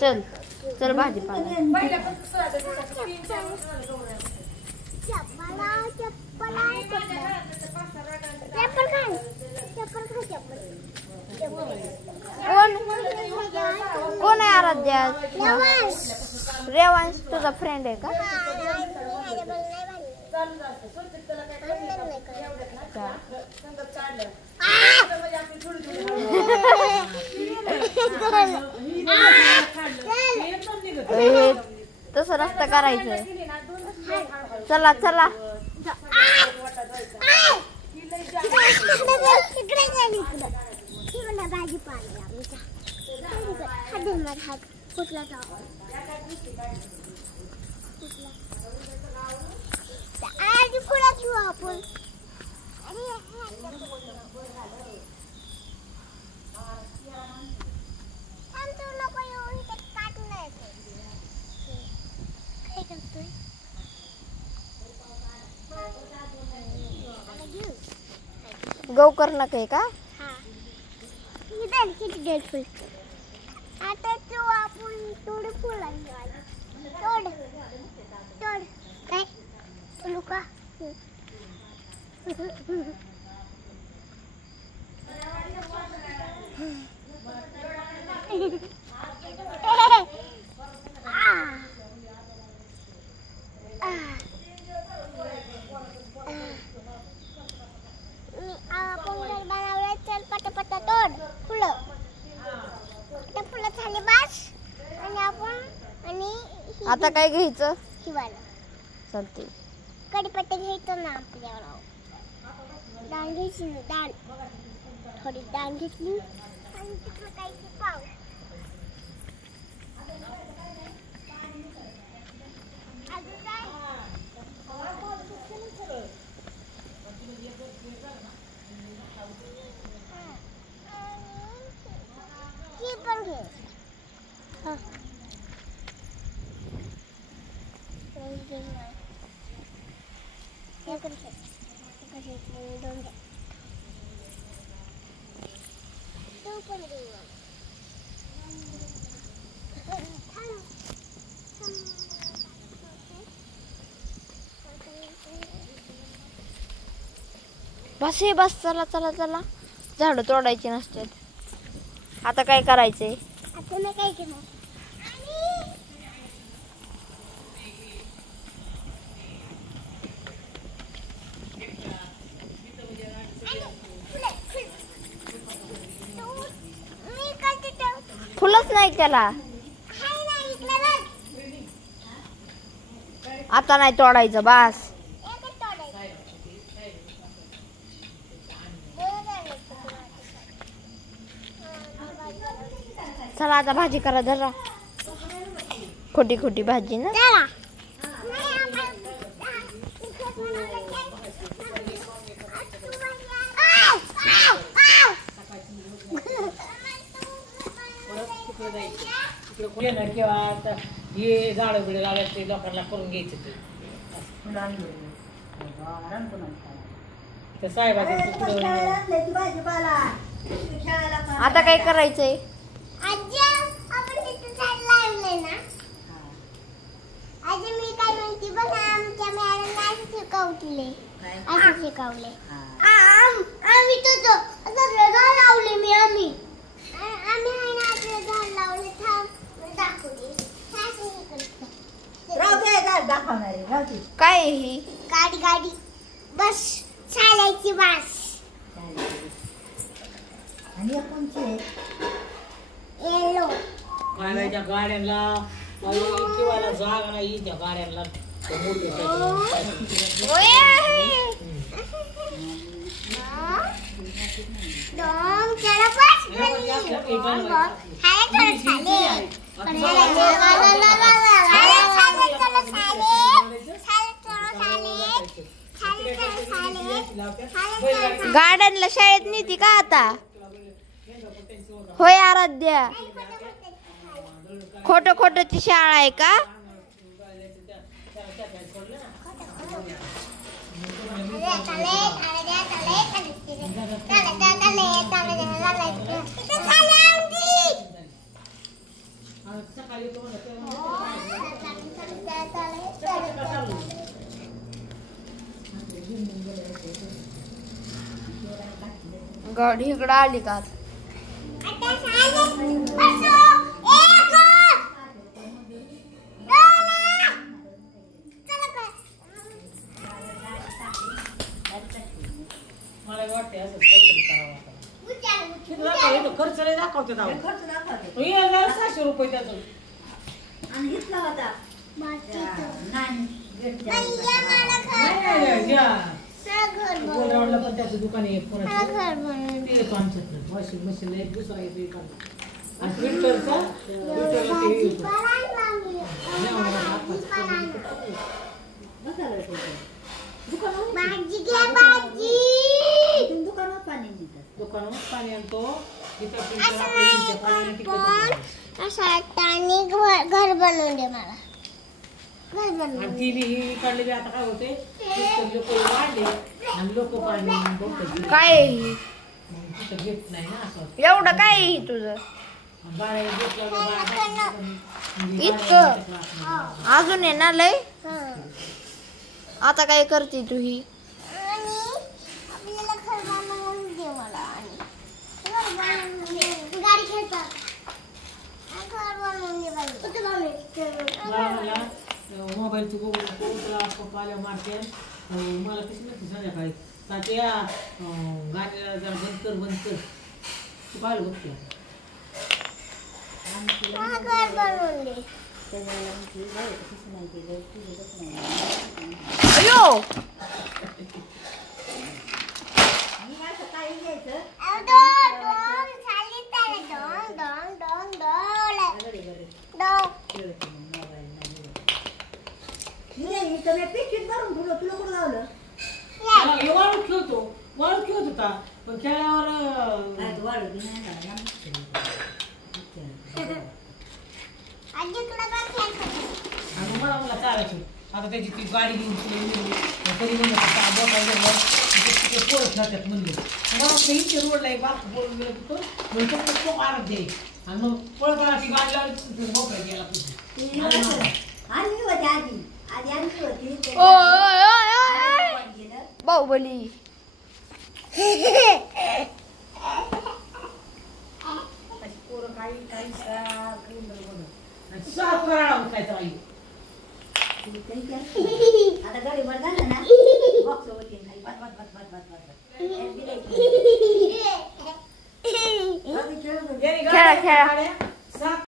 चल चल भाजीपाला कोण आहे आराध्या रेवांश तुझा फ्रेंड आहे का तसं रस्ता करायचं चला चला गौ करणं काय का आता तो आपण थोडं फुल तोड तोड काय लुका आता काय घ्यायचं हिवाळा चालते कढीपत्ता घ्यायचं ना आपल्याला डाळ घ्यायची ना डाळ थोडी डाळ घेतली आणि तिकडे काही पाव पण घे बस हे बस चला चला चला झाडं तोडायची नसतात आता काय करायचंय आता मी काय केलं फुलच नाही त्याला आता नाही तोडायचं बस चला आता भाजी करा जरा खोटी खोटी भाजी ना हे झाडं बिडं लावायचं ते लोकांना करून घ्यायचं ते साहेबाचं आता काय करायचंय शिकवले आम्ही लावले मी आम्ही आपलं झाड लावले काय ही गाडी गाडी बस चालायची बस येलो गाड्यांच्या गाड्यांना किंवा जागा नाही त्या गाड्यांना गार्डनला शाळेत नेती का आता होय आराध्या खोटं खोटंची शाळा आहे का? गाडी इकडं आली का? मला वाटते असं काहीतरी करावं आता. किती दाखवते? खर्च नाही दाखवते ना. 600 रुपये त्याचं. आणि घेतला होता नाही गोलराऊंडला पण त्याचं दुकान आहे कोणाचं ते येतो आमच्याकडे वॉशिंग मशीन एक दुसरा येतो एखादा आणि प्रिंटरचा प्रिंटरला ते येतो दुकानात पाणी देतात दुकानात पाणी आणतो तिथं प्रिंटर आपल्या पाणी टिकत घर बनवून दे मला. घर बनवून आणि ती बी काढली बी आता काय होते लोक वाढले आणि लोक पाणी बघतात काय आहे ही? तिथं घेत नाही ना असं एवढं काय आहे ही तुझं? बाळा घेतलं इतकं अजून आहे ना लय. आता काय करते तू ही? आणि आपल्याला घर बनवून दे मला. आणि घर बनवून दे. गाडी खेळतात. घर बनवून दे बाई. मोबाईलची पप्पा आल्या मारते मला कशी नसते संध्याकाळी तात्या या गाडीला जरा बंद कर तू काय बघते घर बनवून दे. अयो काही घ्यायचं पिशवीत भरून तुला तुला कुठं लावलं वाळूत खेळतो वाळूत खेळत होता पण खेळल्यावर नाही वाढू बी नाही झाला आणि मला चालायचं आता त्याची ती गाडी घेऊन तरी म्हणलं पोरत जातात म्हणले मला इथे रोडला एक बाप बोलून गेलं होतं खूप आनंद आहे आणि मग पळत आला ती गाडी लावली मोकळा गेला आधी होती आधी आधी आधी होती बाहुबली. पोरं काही काही साफ करायला काय आई आता गरीब झालं ना बॉक्स होते काही पाच पाच पाच पाच पाच पाच खेळा खेळा.